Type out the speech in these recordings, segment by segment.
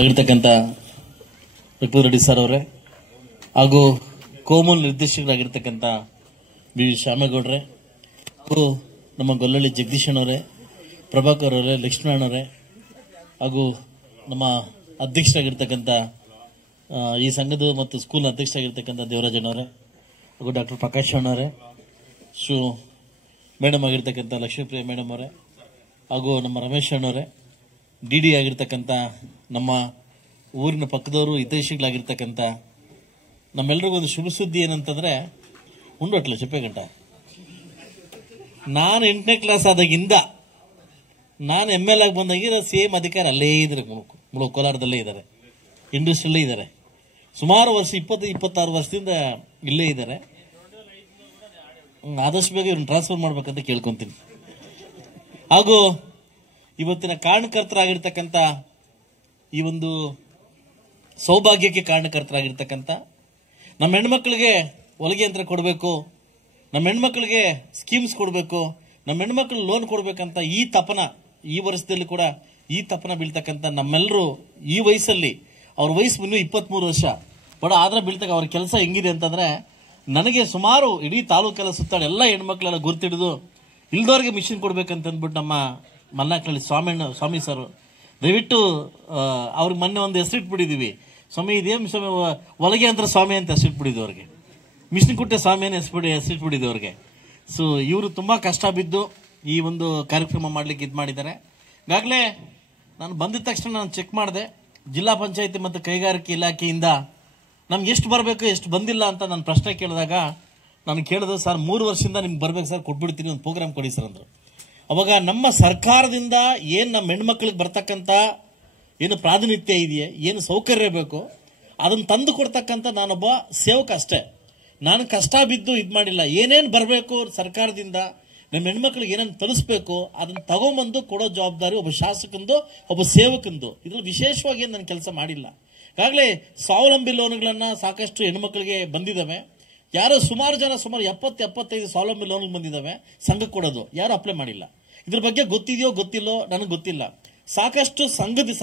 ಆಗಿರ್ತಕ್ಕಂಥ ರಘುಪತಿ ರೆಡ್ಡಿ ಸರ್ ಅವರೇ ಹಾಗೂ ಕೋಮಲ್ ನಿರ್ದೇಶಕರಾಗಿರ್ತಕ್ಕಂಥ ಬಿ ವಿ ಶ್ಯಾಮೇಗೌಡ್ರೆ ಹಾಗೂ ನಮ್ಮ ಗೊಲ್ಲಳ್ಳಿ ಜಗದೀಶಣ್ಣವರೇ, ಪ್ರಭಾಕರ್ ಅವರೇ, ಲಕ್ಷ್ಮಣವರೇ ಹಾಗೂ ನಮ್ಮ ಅಧ್ಯಕ್ಷರಾಗಿರ್ತಕ್ಕಂಥ ಈ ಸಂಘದ ಮತ್ತು ಸ್ಕೂಲ್ ಅಧ್ಯಕ್ಷರಾಗಿರ್ತಕ್ಕಂಥ ದೇವರಾಜಣ್ಣವರೇ ಹಾಗೂ ಡಾಕ್ಟರ್ ಪ್ರಕಾಶ್ ಅಣ್ಣವರೇ, ಮೇಡಮ್ ಆಗಿರ್ತಕ್ಕಂಥ ಲಕ್ಷ್ಮೀಪ್ರಿಯ ಮೇಡಮ್ ಅವರೇ ಹಾಗೂ ನಮ್ಮ ರಮೇಶ್ ಅಣ್ಣವರೇ, ಡಿ ಡಿ ಆಗಿರ್ತಕ್ಕಂಥ ನಮ್ಮ ಊರಿನ ಪಕ್ಕದವರು ಹಿತೈಷಿಗಳಾಗಿರ್ತಕ್ಕಂಥ ನಮ್ಮೆಲ್ಲರಿಗೂ ಒಂದು ಶುಭ ಸುದ್ದಿ ಏನಂತಂದ್ರೆ, ಉಂಡೊಟ್ಲ ಚಪ್ಪೆಗಂಟ ನಾನು 8ನೇ ಕ್ಲಾಸ್ ಆದಾಗಿಂದ ನಾನು ML ಆಗಿ ಬಂದಾಗಿರೋ ಸೇಮ್ ಅಧಿಕಾರ ಅಲ್ಲೇ ಇದ್ದಾರೆ, ಕೋಲಾರದಲ್ಲೇ ಇದ್ದಾರೆ, ಇಂಡಸ್ಟ್ರಿಯಲ್ಲೇ ಇದ್ದಾರೆ. ಸುಮಾರು ವರ್ಷ 20-26 ವರ್ಷದಿಂದ ಇಲ್ಲೇ ಇದ್ದಾರೆ. ಆದಷ್ಟು ಬೇಗ ಇವ್ರನ್ನ ಟ್ರಾನ್ಸ್ಫರ್ ಮಾಡ್ಬೇಕಂತ ಕೇಳ್ಕೊಂತೀನಿ. ಹಾಗೂ ಇವತ್ತಿನ ಕಾರಣಕರ್ತರಾಗಿರ್ತಕ್ಕಂಥ ಈ ಒಂದು ಸೌಭಾಗ್ಯಕ್ಕೆ ಕಾರಣಕರ್ತರಾಗಿರ್ತಕ್ಕಂಥ ನಮ್ಮ ಹೆಣ್ಮಕ್ಳಿಗೆ ಹೊಲಿಗೆ ಯಂತ್ರ ಕೊಡಬೇಕು, ನಮ್ಮ ಹೆಣ್ಮಕ್ಳಿಗೆ ಸ್ಕೀಮ್ಸ್ ಕೊಡಬೇಕು, ನಮ್ಮ ಹೆಣ್ಮಕ್ಳು ಲೋನ್ ಕೊಡಬೇಕಂತ ಈ ತಪನ ಈ ವರ್ಷದಲ್ಲಿ ಕೂಡ ಈ ತಪನ ಬೀಳ್ತಕ್ಕಂಥ ನಮ್ಮೆಲ್ಲರೂ ಈ ವಯಸ್ಸಲ್ಲಿ, ಅವ್ರ ವಯಸ್ಸು ಇನ್ನೂ 23 ವರ್ಷ ಬಡ ಆದ್ರೆ ಬೀಳ್ತಕ್ಕ ಅವ್ರ ಕೆಲಸ ಹೆಂಗಿದೆ ಅಂತಂದ್ರೆ, ನನಗೆ ಸುಮಾರು ಇಡೀ ತಾಲೂಕೆಲ್ಲ ಸುತ್ತಾಡಿ ಎಲ್ಲ ಹೆಣ್ಮಕ್ಳೆಲ್ಲ ಗುರ್ತಿಡಿದು ಇಲ್ದವ್ರಿಗೆ ಮಿಷಿನ್ ಕೊಡ್ಬೇಕಂತ ಅಂದ್ಬಿಟ್ಟು ನಮ್ಮ ಮಲ್ನಾಕ್ನಳ್ಳಿ ಸ್ವಾಮಿ ಸರ್ ದಯವಿಟ್ಟು ಅವ್ರಿಗೆ ಮೊನ್ನೆ ಒಂದು ಹೆಸರಿಟ್ಬಿಟ್ಟಿದೀವಿ, ಸ್ವಾಮಿ ಇದೇನು ಸ್ವಾಮಿ ಹೊಲಿಗೆ ಯಂತ್ರ ಸ್ವಾಮಿ ಅಂತ ಹೆಸರಿಟ್ಬಿಟ್ಟಿದ್ವಿ ಅವ್ರಿಗೆ, ಮಿಷಿನ್ ಕುಟ್ಟೆ ಸ್ವಾಮಿ ಅಂತ ಹೆಸರಿಟ್ಬಿಟ್ಟಿದ್ವಿ ಅವ್ರಿಗೆ. ಸೊ ಇವರು ತುಂಬಾ ಕಷ್ಟ ಬಿದ್ದು ಈ ಒಂದು ಕಾರ್ಯಕ್ರಮ ಮಾಡ್ಲಿಕ್ಕೆ ಇದು ಮಾಡಿದ್ದಾರೆ. ಈಗಾಗಲೇ ನಾನು ಬಂದಿದ ತಕ್ಷಣ ನಾನು ಚೆಕ್ ಮಾಡಿದೆ, ಜಿಲ್ಲಾ ಪಂಚಾಯತಿ ಮತ್ತು ಕೈಗಾರಿಕೆ ಇಲಾಖೆಯಿಂದ ನಮ್ಗೆ ಎಷ್ಟು ಬರಬೇಕು ಎಷ್ಟು ಬಂದಿಲ್ಲ ಅಂತ ನಾನು ಪ್ರಶ್ನೆ ಕೇಳಿದಾಗ ನಾನು ಕೇಳಿದೆ, ಸರ್ 3 ವರ್ಷದಿಂದ ನಿಮ್ಗೆ ಬರ್ಬೇಕು ಸರ್, ಕೊಟ್ಬಿಡ್ತೀನಿ, ಒಂದು ಪ್ರೋಗ್ರಾಮ್ ಕೊಡಿ ಸರ್ ಅಂದರು. ಅವಾಗ ನಮ್ಮ ಸರ್ಕಾರದಿಂದ ಏನು ನಮ್ಮ ಹೆಣ್ಮಕ್ಳಿಗೆ ಬರ್ತಕ್ಕಂಥ ಏನು ಪ್ರಾತಿನಿಧ್ಯ ಇದೆಯೇ, ಏನು ಸೌಕರ್ಯ ಬೇಕು ಅದನ್ನು ತಂದು ಕೊಡ್ತಕ್ಕಂಥ ನಾನೊಬ್ಬ ಸೇವಕ ಅಷ್ಟೇ. ನಾನು ಕಷ್ಟ ಬಿದ್ದು ಇದು ಮಾಡಿಲ್ಲ. ಏನೇನು ಬರಬೇಕು ಸರ್ಕಾರದಿಂದ ನಮ್ಮ ಹೆಣ್ಮಕ್ಳಿಗೆ ಏನೇನು ತರಿಸ್ಬೇಕು ಅದನ್ನು ತಗೊಂಬಂದು ಕೊಡೋ ಜವಾಬ್ದಾರಿ ಒಬ್ಬ ಶಾಸಕಂದು, ಒಬ್ಬ ಸೇವಕಂದು. ಇದ್ರಲ್ಲಿ ವಿಶೇಷವಾಗಿ ಏನು ನಾನು ಕೆಲಸ ಮಾಡಿಲ್ಲ. ಈಗಾಗಲೇ ಸ್ವಾವಲಂಬಿ ಲೋನ್ಗಳನ್ನ ಸಾಕಷ್ಟು ಹೆಣ್ಮಕ್ಳಿಗೆ ಬಂದಿದ್ದಾವೆ. ಯಾರೋ ಸುಮಾರು ಜನ ಸುಮಾರು 70-75 ಸ್ವಾವಲಂಬಿ ಲೋನ್ ಬಂದಿದ್ದಾವೆ, ಸಂಘಕ್ಕೆ ಕೊಡೋದು ಯಾರು ಅಪ್ಲೈ ಮಾಡಿಲ್ಲ. ಇದ್ರ ಬಗ್ಗೆ ಗೊತ್ತಿದೆಯೋ ಗೊತ್ತಿಲ್ಲೋ ನನಗೆ ಗೊತ್ತಿಲ್ಲ. ಸಾಕಷ್ಟು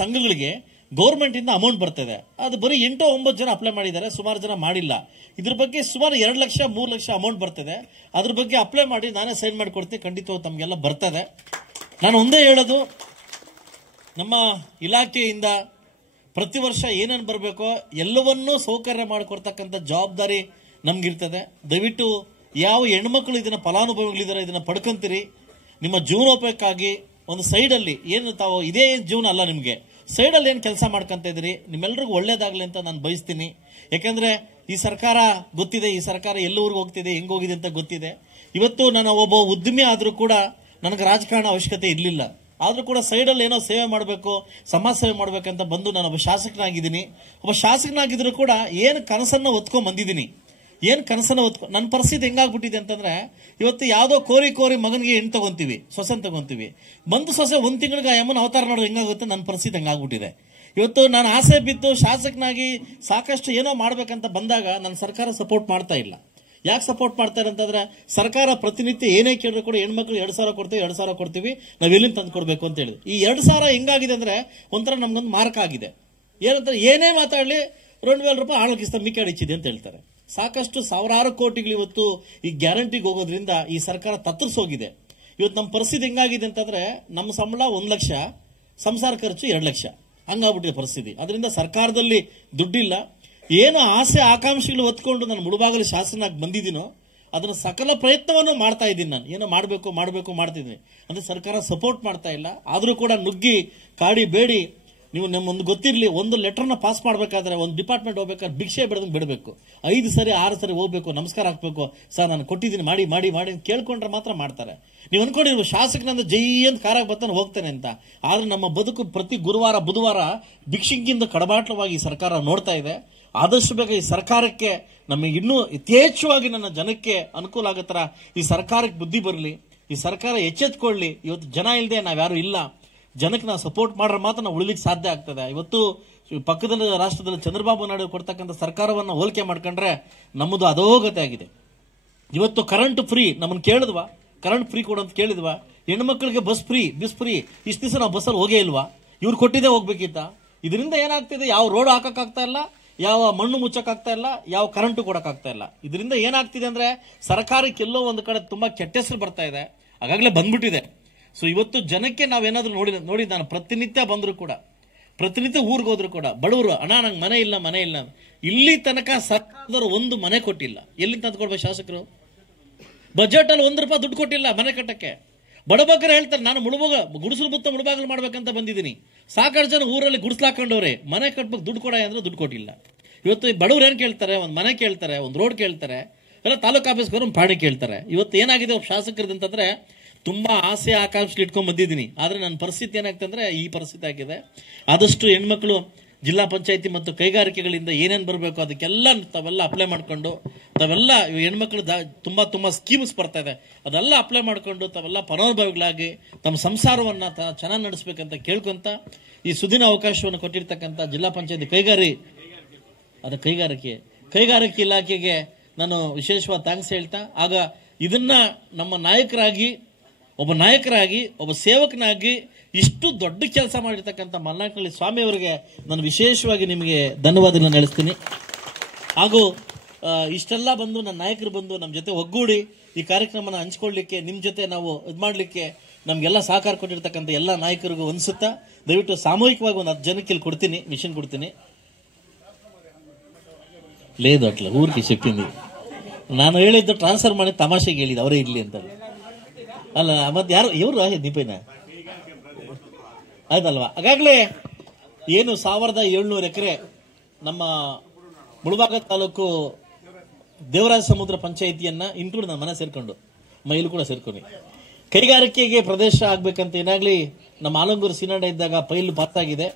ಸಂಘಗಳಿಗೆ ಗೌರ್ಮೆಂಟ್ ಇಂದ ಅಮೌಂಟ್ ಬರ್ತದೆ, ಅದು ಬರೀ 8-9 ಜನ ಅಪ್ಲೈ ಮಾಡಿದ್ದಾರೆ, ಸುಮಾರು ಜನ ಮಾಡಿಲ್ಲ. ಇದ್ರ ಬಗ್ಗೆ ಸುಮಾರು 2 ಲಕ್ಷ 3 ಲಕ್ಷ ಅಮೌಂಟ್ ಬರ್ತದೆ. ಅದ್ರ ಬಗ್ಗೆ ಅಪ್ಲೈ ಮಾಡಿ ನಾನೇ ಸೈನ್ ಮಾಡಿಕೊಡ್ತೀನಿ, ಖಂಡಿತವಾಗಿ ತಮಗೆಲ್ಲ ಬರ್ತದೆ. ನಾನು ಒಂದೇ ಹೇಳೋದು, ನಮ್ಮ ಇಲಾಖೆಯಿಂದ ಪ್ರತಿ ವರ್ಷ ಏನೇನು ಬರಬೇಕೋ ಎಲ್ಲವನ್ನೂ ಸೌಕರ್ಯ ಮಾಡಿಕೊಡ್ತಕ್ಕಂಥ ಜವಾಬ್ದಾರಿ ನಮ್ಗಿರ್ತದೆ. ದಯವಿಟ್ಟು ಯಾವ ಹೆಣ್ಮಕ್ಳು ಇದನ್ನ ಫಲಾನುಭವಿಗಳಿದ್ದಾರೆ ಇದನ್ನ ಪಡ್ಕೊಂತೀರಿ, ನಿಮ್ಮ ಜೀವನೋಪಯೋಗಕ್ಕಾಗಿ ಒಂದು ಸೈಡಲ್ಲಿ ಏನು ತಾವು ಇದೇ ಜೀವನ ಅಲ್ಲ, ನಿಮಗೆ ಸೈಡಲ್ಲಿ ಏನು ಕೆಲಸ ಮಾಡ್ಕೊಂತ ಇದ್ದೀರಿ, ನಿಮ್ಮೆಲ್ಲರಿಗೂ ಒಳ್ಳೇದಾಗಲಿ ಅಂತ ನಾನು ಬಯಸ್ತೀನಿ. ಯಾಕೆಂದ್ರೆ ಈ ಸರ್ಕಾರ ಗೊತ್ತಿದೆ, ಈ ಸರ್ಕಾರ ಎಲ್ಲೂರಿಗೆ ಹೋಗ್ತಿದೆ, ಹೆಂಗೋಗಿದೆ ಅಂತ ಗೊತ್ತಿದೆ. ಇವತ್ತು ನಾನು ಒಬ್ಬ ಉದ್ಯಮಿ ಆದರೂ ಕೂಡ ನನಗೆ ರಾಜಕಾರಣ ಅವಶ್ಯಕತೆ ಇರಲಿಲ್ಲ, ಆದರೂ ಕೂಡ ಸೈಡಲ್ಲಿ ಏನೋ ಸೇವೆ ಮಾಡಬೇಕು, ಸಮಾಜ ಸೇವೆ ಮಾಡಬೇಕಂತ ಬಂದು ನಾನು ಒಬ್ಬ ಶಾಸಕನಾಗಿದ್ದೀನಿ. ಒಬ್ಬ ಶಾಸಕನಾಗಿದ್ರು ಕೂಡ ಏನು ಕನಸನ್ನು ಹೊತ್ಕೊಂಡ್ ಬಂದಿದ್ದೀನಿ, ಏನು ಕನಸನ್ನು ನನ್ನ ಪರಿಸ್ಥಿತಿ ಹೆಂಗಾಗ್ಬಿಟ್ಟಿದೆ ಅಂತಂದ್ರೆ, ಇವತ್ತು ಯಾವುದೋ ಕೋರಿ ಮಗನಿಗೆ ಹೆಣ್ಣು ತಗೊಂತೀವಿ, ಸೊಸೆನ್ ತಗೊಂತೀವಿ, ಬಂದು ಸೊಸೆ 1 ತಿಂಗಳಿಗೆ ಅಮ್ಮನ ಅವತಾರ ನೋಡೋದು ಹೆಂಗಾಗುತ್ತೆ, ನನ್ನ ಪರಿಸ್ಥಿತಿ ಹೆಂಗಾಗ್ಬಿಟ್ಟಿದೆ. ಇವತ್ತು ನಾನು ಆಸೆ ಬಿದ್ದು ಶಾಸಕನಾಗಿ ಸಾಕಷ್ಟು ಏನೋ ಮಾಡ್ಬೇಕಂತ ಬಂದಾಗ ನನ್ನ ಸರ್ಕಾರ ಸಪೋರ್ಟ್ ಮಾಡ್ತಾ ಇಲ್ಲ. ಯಾಕೆ ಸಪೋರ್ಟ್ ಮಾಡ್ತಾರೆ ಅಂತಂದ್ರೆ, ಸರ್ಕಾರ ಪ್ರತಿನಿತ್ಯ ಏನೇ ಕೇಳಿದ್ರು ಕೂಡ ಹೆಣ್ಮಕ್ಳು 2,000 ಕೊಡ್ತೀವಿ, 2,000 ಕೊಡ್ತೀವಿ, ನಾವು ಎಲ್ಲಿಂದ ತಂದು ಕೊಡ್ಬೇಕು ಅಂತ ಹೇಳಿ. ಈ 2,000 ಹೆಂಗಾಗಿದೆ ಅಂದ್ರೆ ಒಂಥರ ನಮ್ಗೊಂದು ಮಾರ್ಕ್ ಆಗಿದೆ. ಏನಂತಾರೆ, ಏನೇ ಮಾತಾಡಲಿ 2,000 ರೂಪಾಯಿ ಆಳಕಿಸ್ತ ಮಿಕ್ಕಾಡಿ ಇಚ್ಚಿದೆ ಅಂತ ಹೇಳ್ತಾರೆ. ಸಾಕಷ್ಟು ಸಾವಿರಾರು ಕೋಟಿಗಳು ಇವತ್ತು ಈ ಗ್ಯಾರಂಟಿಗೆ ಹೋಗೋದ್ರಿಂದ ಈ ಸರ್ಕಾರ ತತ್ತರಿಸೋಗಿದೆ. ಇವತ್ತು ನಮ್ಮ ಪರಿಸ್ಥಿತಿ ಹೆಂಗಾಗಿದೆ ಅಂತಂದ್ರೆ, ನಮ್ಮ ಸಂಬಳ 1 ಲಕ್ಷ, ಸಂಸಾರ ಖರ್ಚು 2 ಲಕ್ಷ, ಹಂಗಾಗ್ಬಿಟ್ಟಿದೆ ಪರಿಸ್ಥಿತಿ. ಅದರಿಂದ ಸರ್ಕಾರದಲ್ಲಿ ದುಡ್ಡಿಲ್ಲ. ಏನು ಆಸೆ ಆಕಾಂಕ್ಷೆಗಳು ಹೊತ್ಕೊಂಡು ನಾನು ಮುಳುಬಾಗಲು ಶಾಸಕನಾಗಿ ಬಂದಿದ್ದೀನೋ ಅದನ್ನ ಸಕಲ ಪ್ರಯತ್ನವನ್ನು ಮಾಡ್ತಾ ಇದ್ದೀನಿ. ನಾನು ಏನೋ ಮಾಡಬೇಕು ಮಾಡ್ತಿದ್ದೀನಿ ಅಂದ್ರೆ ಸರ್ಕಾರ ಸಪೋರ್ಟ್ ಮಾಡ್ತಾ ಇಲ್ಲ. ಆದರೂ ಕೂಡ ನುಗ್ಗಿ ಕಾಡಿ ಬೇಡಿ, ನೀವು ನಮ್ಮೊಂದು ಗೊತ್ತಿರಲಿ, ಒಂದು ಲೆಟರ್ನ ಪಾಸ್ ಮಾಡಬೇಕಾದ್ರೆ ಒಂದು ಡಿಪಾರ್ಟ್ಮೆಂಟ್ ಹೋಗ್ಬೇಕಾದ್ರೆ ಭಿಕ್ಷೆ ಬಿಡಬೇಕು, 5 ಸರಿ 6 ಸರಿ ಹೋಗ್ಬೇಕು, ನಮಸ್ಕಾರ ಹಾಕ್ಬೇಕು, ಸರ್ ನಾನು ಕೊಟ್ಟಿದ್ದೀನಿ ಮಾಡಿ ಕೇಳ್ಕೊಂಡ್ರೆ ಮಾತ್ರ ಮಾಡ್ತಾರೆ. ನೀವು ಅನ್ಕೊಂಡಿರ್ಬೋದು ಶಾಸಕನಂದ ಜೈ ಅಂತ ಕಾರಾಗ ಬರ್ತಾನೆ ಹೋಗ್ತಾನೆ ಅಂತ. ಆದ್ರೆ ನಮ್ಮ ಬದುಕು ಪ್ರತಿ ಗುರುವಾರ ಬುಧವಾರ ಭಿಕ್ಷಿಗಿಂದ ಕಡಬಾಟ್ಲವಾಗಿ ಸರ್ಕಾರ ನೋಡ್ತಾ ಇದೆ. ಆದಷ್ಟು ಬೇಗ ಈ ಸರ್ಕಾರಕ್ಕೆ ನಮಗೆ ಇನ್ನೂ ಯಥೇಚ್ಛವಾಗಿ ನನ್ನ ಜನಕ್ಕೆ ಅನುಕೂಲ ಆಗೋ ತರ ಈ ಸರ್ಕಾರಕ್ಕೆ ಬುದ್ಧಿ ಬರಲಿ, ಈ ಸರ್ಕಾರ ಎಚ್ಚೆತ್ಕೊಳ್ಳಿ. ಇವತ್ತು ಜನ ಇಲ್ಲದೆ ನಾವ್ಯಾರು ಇಲ್ಲ, ಜನಕ್ಕೆ ನಾವು ಸಪೋರ್ಟ್ ಮಾಡ್ರೆ ಮಾತ್ರ ನಾವು ಉಳಿಲಿಕ್ಕೆ ಸಾಧ್ಯ ಆಗ್ತದೆ. ಇವತ್ತು ಪಕ್ಕದ ರಾಷ್ಟ್ರದಲ್ಲಿ ಚಂದ್ರಬಾಬು ನಾಯ್ಡು ಕೊಡ್ತಕ್ಕಂಥ ಸರ್ಕಾರವನ್ನ ಹೋಲಿಕೆ ಮಾಡ್ಕೊಂಡ್ರೆ ನಮ್ಮದು ಅಧೋಗತಿ ಆಗಿದೆ. ಇವತ್ತು ಕರೆಂಟ್ ಫ್ರೀ ನಮ್ಮನ್ನು ಕೇಳಿದ್ವಾ, ಕರೆಂಟ್ ಫ್ರೀ ಕೊಡು ಅಂತ ಕೇಳಿದ್ವಾ? ಹೆಣ್ಮಕ್ಳಿಗೆ ಬಸ್ ಫ್ರೀ ಇಷ್ಟು ದಿವಸ ನಾವು ಬಸ್ಸಲ್ಲಿ ಹೋಗೇ ಇಲ್ವಾ? ಇವ್ರು ಕೊಟ್ಟಿದ್ದೇ ಹೋಗ್ಬೇಕಿತ್ತ? ಇದರಿಂದ ಏನಾಗ್ತಿದೆ, ಯಾವ ರೋಡ್ ಹಾಕಕ್ಕಾಗ್ತಾ ಇಲ್ಲ, ಯಾವ ಮಣ್ಣು ಮುಚ್ಚಕ್ಕಾಗ್ತಾ ಇಲ್ಲ, ಯಾವ ಕರೆಂಟು ಕೊಡಕ್ಕಾಗ್ತಾ ಇಲ್ಲ. ಇದರಿಂದ ಏನಾಗ್ತಿದೆ ಅಂದ್ರೆ ಸರ್ಕಾರಕ್ಕೆ ಎಲ್ಲೋ ಒಂದು ಕಡೆ ತುಂಬಾ ಕೆಟ್ಟ ಹೆಸರು ಬರ್ತಾ ಇದೆ, ಆಗಾಗಲೇ ಬಂದ್ಬಿಟ್ಟಿದೆ. ಸೊ ಇವತ್ತು ಜನಕ್ಕೆ ನಾವೇನಾದ್ರೂ ನೋಡಿ ನಾನು ಪ್ರತಿನಿತ್ಯ ಬಂದ್ರು ಕೂಡ, ಪ್ರತಿನಿತ್ಯ ಊರಿಗೆ ಹೋದ್ರು ಕೂಡ ಬಡವರು ಅಣ್ಣ ನಂಗೆ ಮನೆ ಇಲ್ಲ ಇಲ್ಲಿ ತನಕ ಸರ್ಕಾರದವರು ಒಂದು ಮನೆ ಕೊಟ್ಟಿಲ್ಲ. ಎಲ್ಲಿ ತಂದು ಕೊಡ್ಬೇಕು ಶಾಸಕರು? ಬಜೆಟ್ ಅಲ್ಲಿ ₹1 ದುಡ್ಡು ಕೊಟ್ಟಿಲ್ಲ ಮನೆ ಕಟ್ಟಕ್ಕೆ. ಬಡಬಗ್ಗರು ಹೇಳ್ತಾರೆ ನಾನು ಗುಡಿಸಲು ಮುತ್ತ ಮುಳುಬಾಗಲು ಮಾಡ್ಬೇಕಂತ ಬಂದಿದ್ದೀನಿ. ಸಾಕಷ್ಟು ಜನ ಊರಲ್ಲಿ ಗುಡಿಸ್ಲಾಕೊಂಡವ್ರೆ, ಮನೆ ಕಟ್ಬೇಕು ದುಡ್ಡು ಕೊಡ ಅಂದ್ರೆ ದುಡ್ಡು ಕೊಟ್ಟಿಲ್ಲ. ಇವತ್ತು ಬಡವ್ರು ಏನ್ ಕೇಳ್ತಾರೆ? ಒಂದು ಮನೆ ಕೇಳ್ತಾರೆ, ಒಂದು ರೋಡ್ ಕೇಳ್ತಾರೆ, ಎಲ್ಲ ತಾಲೂಕು ಆಫೀಸ್ಗೆ ಒಂದು ಪಾಣಿ ಕೇಳ್ತಾರೆ. ಇವತ್ತು ಏನಾಗಿದೆ ಶಾಸಕರದ್ದು ಅಂತಂದ್ರೆ, ತುಂಬಾ ಆಸೆ ಆಕಾಂಕ್ಷೆ ಇಟ್ಕೊಂಡ್ ಬಂದಿದ್ದೀನಿ, ಆದ್ರೆ ನನ್ನ ಪರಿಸ್ಥಿತಿ ಏನಾಗ್ತಂದ್ರೆ ಈ ಪರಿಸ್ಥಿತಿ ಆಗಿದೆ. ಆದಷ್ಟು ಹೆಣ್ಮಕ್ಳು ಜಿಲ್ಲಾ ಪಂಚಾಯತಿ ಮತ್ತು ಕೈಗಾರಿಕೆಗಳಿಂದ ಏನೇನು ಬರಬೇಕು ಅದಕ್ಕೆಲ್ಲ ತಾವೆಲ್ಲ ಅಪ್ಲೈ ಮಾಡ್ಕೊಂಡು, ತಾವೆಲ್ಲ ಹೆಣ್ಮಕ್ಳು ತುಂಬಾ ಸ್ಕೀಮ್ಸ್ ಬರ್ತಾ ಇದೆ, ಅದೆಲ್ಲ ಅಪ್ಲೈ ಮಾಡ್ಕೊಂಡು ತಾವೆಲ್ಲ ಫಲಾನುಭವಿಗಳಾಗಿ ತಮ್ಮ ಸಂಸಾರವನ್ನ ಚೆನ್ನಾಗಿ ನಡೆಸಬೇಕಂತ ಕೇಳ್ಕೊಂತ ಈ ಸುದಿನ ಅವಕಾಶವನ್ನು ಕೊಟ್ಟಿರ್ತಕ್ಕಂಥ ಜಿಲ್ಲಾ ಪಂಚಾಯತಿ ಕೈಗಾರಿಕೆ ಇಲಾಖೆಗೆ ನಾನು ವಿಶೇಷವಾದ ಥ್ಯಾಂಕ್ಸ್ ಹೇಳ್ತಾ, ಆಗ ಇದನ್ನ ನಮ್ಮ ನಾಯಕರಾಗಿ ಒಬ್ಬ ಸೇವಕನಾಗಿ ಇಷ್ಟು ದೊಡ್ಡ ಕೆಲಸ ಮಾಡಿರ್ತಕ್ಕಂಥ ಮಲ್ನಾಯಕನಹಳ್ಳಿ ಸ್ವಾಮಿ ಅವರಿಗೆ ನಾನು ವಿಶೇಷವಾಗಿ ನಿಮಗೆ ಧನ್ಯವಾದಗಳನ್ನು ನಡೆಸ್ತೀನಿ. ಹಾಗೂ ಇಷ್ಟೆಲ್ಲ ಬಂದು ನನ್ನ ನಾಯಕರು ಬಂದು ನಮ್ಮ ಜೊತೆ ಒಗ್ಗೂಡಿ ಈ ಕಾರ್ಯಕ್ರಮನ ಹಂಚ್ಕೊಳ್ಳಿಕ್ಕೆ, ನಿಮ್ಮ ಜೊತೆ ನಾವು ಇದು ಮಾಡಲಿಕ್ಕೆ ನಮಗೆಲ್ಲ ಸಹಕಾರ ಕೊಟ್ಟಿರ್ತಕ್ಕಂಥ ಎಲ್ಲ ನಾಯಕರಿಗೂ ಅನ್ಸುತ್ತಾ ದಯವಿಟ್ಟು ಸಾಮೂಹಿಕವಾಗಿ ಒಂದು 10 ಜನಕ್ಕೆ ಇಲ್ಲಿ ಕೊಡ್ತೀನಿ, ಮಿಷನ್ ಕೊಡ್ತೀನಿ. లేదు అట్లా ఊరికి చెప్పింది, ನಾನು ಹೇಳಿದ್ದು ಟ್ರಾನ್ಸ್ಫರ್ ಮಾಡಿ ತಮಾಷೆಗೆ ಹೇಳಿದ್ದು, ಅವರೇ ಇರ್ಲಿ ಅಂತ ಅಲ್ಲ. ಮತ್ತೆ ఎవరు దీపైన ಆಯ್ತಲ್ವಾ? ಹಾಗಾಗ್ಲೇ ಏನು 1700 ಎಕರೆ ನಮ್ಮ ಮುಳಬಾಗ ತಾಲೂಕು ದೇವರಾಜ ಸಮುದ್ರ ಪಂಚಾಯಿತಿಯನ್ನ ಇನ್ಕ್ಲೂಡ್ ನನ್ನ ಮನೆ ಸೇರ್ಕೊಂಡು ಮೈಲು ಕೂಡ ಸೇರ್ಕೊಂಡು ಕೈಗಾರಿಕೆಗೆ ಪ್ರದೇಶ ಆಗ್ಬೇಕಂತ ಏನಾಗ್ಲಿ ನಮ್ಮ ಆಲಂಗೂರು ಸೀನಾಡ ಇದ್ದಾಗ ಪೈಲು ಪಾತಾಗಿದೆ.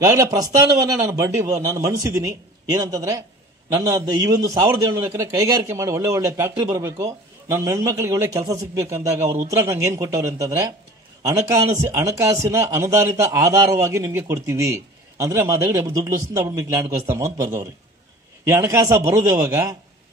ಈಗಾಗಲೇ ಪ್ರಸ್ಥಾನವನ್ನ ನಾನು ಮನಸಿದ್ದೀನಿ. ಏನಂತಂದ್ರೆ ನನ್ನ ಈ ಒಂದು 1700 ಎಕರೆ ಕೈಗಾರಿಕೆ ಮಾಡಿ ಒಳ್ಳೆ ಫ್ಯಾಕ್ಟ್ರಿ ಬರಬೇಕು, ನನ್ನ ಹೆಣ್ಮಕ್ಳಿಗೆ ಒಳ್ಳೆ ಕೆಲಸ ಸಿಗ್ಬೇಕಂದಾಗ ಅವ್ರ ಉತ್ತರ ನಂಗೆ ಏನ್ ಕೊಟ್ಟವ್ರೆ ಅಂತಂದ್ರೆ, ಹಣಕಾಸಿನ ಅನುದಾನಿತ ಆಧಾರವಾಗಿ ನಿಮ್ಗೆ ಕೊಡ್ತೀವಿ ಅಂದ್ರೆ ಮಾದಾಗಿ ದುಡ್ಡು ಲುಸ್ತಿಂದ ಅప్పుడు మీకు ಲ್ಯಾಂಡ್ ಕೊಸ್ತಾಮ ಅಂತ ಬರ್ದವ್ರಿ. ಈ ಹಣಕಾಸ ಬರೋದು ಯಾವಾಗ,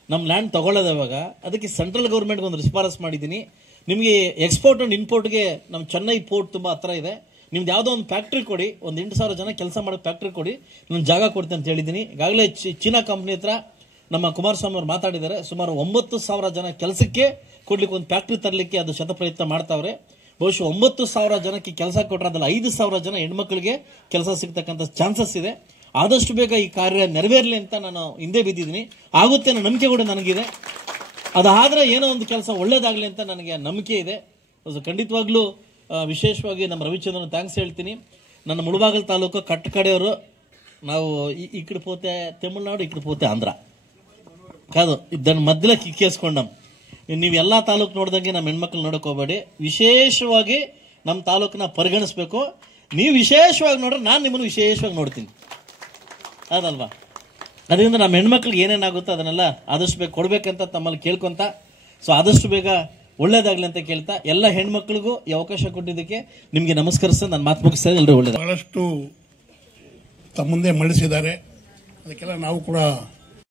ನಮ್ಮ ಲ್ಯಾಂಡ್ ತಗೊಳ್ಳೋದು ಯಾವಾಗ? ಅದಕ್ಕೆ ಸೆಂಟ್ರಲ್ ಗೌರ್ಮೆಂಟ್ಗೆ ಒಂದು ಶಿಫಾರಸ್ ಮಾಡಿದ್ದೀನಿ. ನಿಮಗೆ ಎಕ್ಸ್ಪೋರ್ಟ್ ಅಂಡ್ ಇಂಪೋರ್ಟ್ಗೆ ನಮ್ಮ ಚೆನ್ನೈ ಪೋರ್ಟ್ ತುಂಬಾ ಹತ್ರ ಇದೆ, ನಿಮ್ದು ಯಾವುದೋ ಒಂದು ಫ್ಯಾಕ್ಟ್ರಿ ಕೊಡಿ, ಒಂದು 8,000 ಜನ ಕೆಲಸ ಮಾಡೋ ಫ್ಯಾಕ್ಟ್ರಿ ಕೊಡಿ, ನಾನು ಜಾಗ ಕೊಡ್ತೀನಿ ಅಂತ ಹೇಳಿದ್ದೀನಿ. ಈಗಾಗಲೇ ಚೀನಾ ಕಂಪ್ನಿ ಹತ್ರ ನಮ್ಮ ಕುಮಾರಸ್ವಾಮಿ ಅವರು ಮಾತಾಡಿದ್ದಾರೆ. ಸುಮಾರು 9,000 ಜನ ಕೆಲಸಕ್ಕೆ ಕೊಡ್ಲಿಕ್ಕೆ ಒಂದು ಫ್ಯಾಕ್ಟ್ರಿ ತರಲಿಕ್ಕೆ ಅದು ಶತಪ್ರಯತ್ನ ಮಾಡ್ತಾವ್ರೆ. ಬಹುಶಃ 9,000 ಜನಕ್ಕೆ ಕೆಲಸ ಕೊಟ್ಟರೆ ಅದ್ರಲ್ಲಿ 5,000 ಜನ ಹೆಣ್ಮಕ್ಳಿಗೆ ಕೆಲಸ ಸಿಗ್ತಕ್ಕಂಥ ಚಾನ್ಸಸ್ ಇದೆ. ಆದಷ್ಟು ಬೇಗ ಈ ಕಾರ್ಯ ನೆರವೇರಲಿ ಅಂತ ನಾನು ಹಿಂದೆ ಬಿದ್ದಿದ್ದೀನಿ. ಆಗುತ್ತೆ ಅನ್ನೋ ನಂಬಿಕೆ ಕೂಡ ನನಗಿದೆ. ಅದಾದ್ರೆ ಏನೋ ಒಂದು ಕೆಲಸ ಒಳ್ಳೇದಾಗ್ಲಿ ಅಂತ ನನಗೆ ನಂಬಿಕೆ ಇದೆ. ಖಂಡಿತವಾಗ್ಲೂ ವಿಶೇಷವಾಗಿ ನಮ್ಮ ರವಿಚಂದ್ರನ್ ಥ್ಯಾಂಕ್ಸ್ ಹೇಳ್ತೀನಿ. ನನ್ನ ಮುಳಬಾಗಲ್ ತಾಲೂಕು ಕಟ್ಟಕಡೆಯವರು, ನಾವು ಈ ಕಡೆ ಪೋತೆ ತಮಿಳ್ನಾಡು, ಈ ಕಡೆ ಪೋತೆ ಆಂಧ್ರ ಕಾದು ಇದನ್ನ ಮಧ್ಯೆ ಕಿಕ್ಕೇಸ್ಕೊಂಡಮ್. ನೀವೆಲ್ಲಾ ತಾಲೂಕು ನೋಡ್ದಂಗೆ ನಮ್ಮ ಹೆಣ್ಮಕ್ಳು ನೋಡಕ್ ಹೋಗ್ಬೇಡಿ, ವಿಶೇಷವಾಗಿ ನಮ್ಮ ತಾಲೂಕನ್ನ ಪರಿಗಣಿಸ್ಬೇಕು. ನೀವು ವಿಶೇಷವಾಗಿ ನೋಡ್ರೆ ನಾನು ನಿಮ್ಮನ್ನು ವಿಶೇಷವಾಗಿ ನೋಡ್ತೀನಿ, ಅದಲ್ವಾ? ಅದರಿಂದ ನಮ್ಮ ಹೆಣ್ಮಕ್ಳಿಗೆ ಏನೇನಾಗುತ್ತೋ ಅದನ್ನೆಲ್ಲ ಆದಷ್ಟು ಬೇಗ ಕೊಡ್ಬೇಕಂತ ತಮ್ಮಲ್ಲಿ ಕೇಳ್ಕೊಂತ, ಸೊ ಆದಷ್ಟು ಬೇಗ ಒಳ್ಳೇದಾಗ್ಲಿ ಅಂತ ಕೇಳ್ತಾ ಎಲ್ಲ ಹೆಣ್ಮಕ್ಳಿಗೂ ಈ ಅವಕಾಶ ಕೊಟ್ಟಿದ್ದಕ್ಕೆ ನಿಮ್ಗೆ ನಮಸ್ಕರಿಸ್ತಾ ನಾನು ಮಾತು ಮುಗಿಸ್ತೇನೆ. ಎಲ್ಲರೂ ಒಳ್ಳೇದು. ಬಹಳಷ್ಟು ತಮ್ಮ ಮುಂದೆ ಮಂಡಿಸಿದ್ದಾರೆ, ಅದಕ್ಕೆಲ್ಲ ನಾವು ಕೂಡ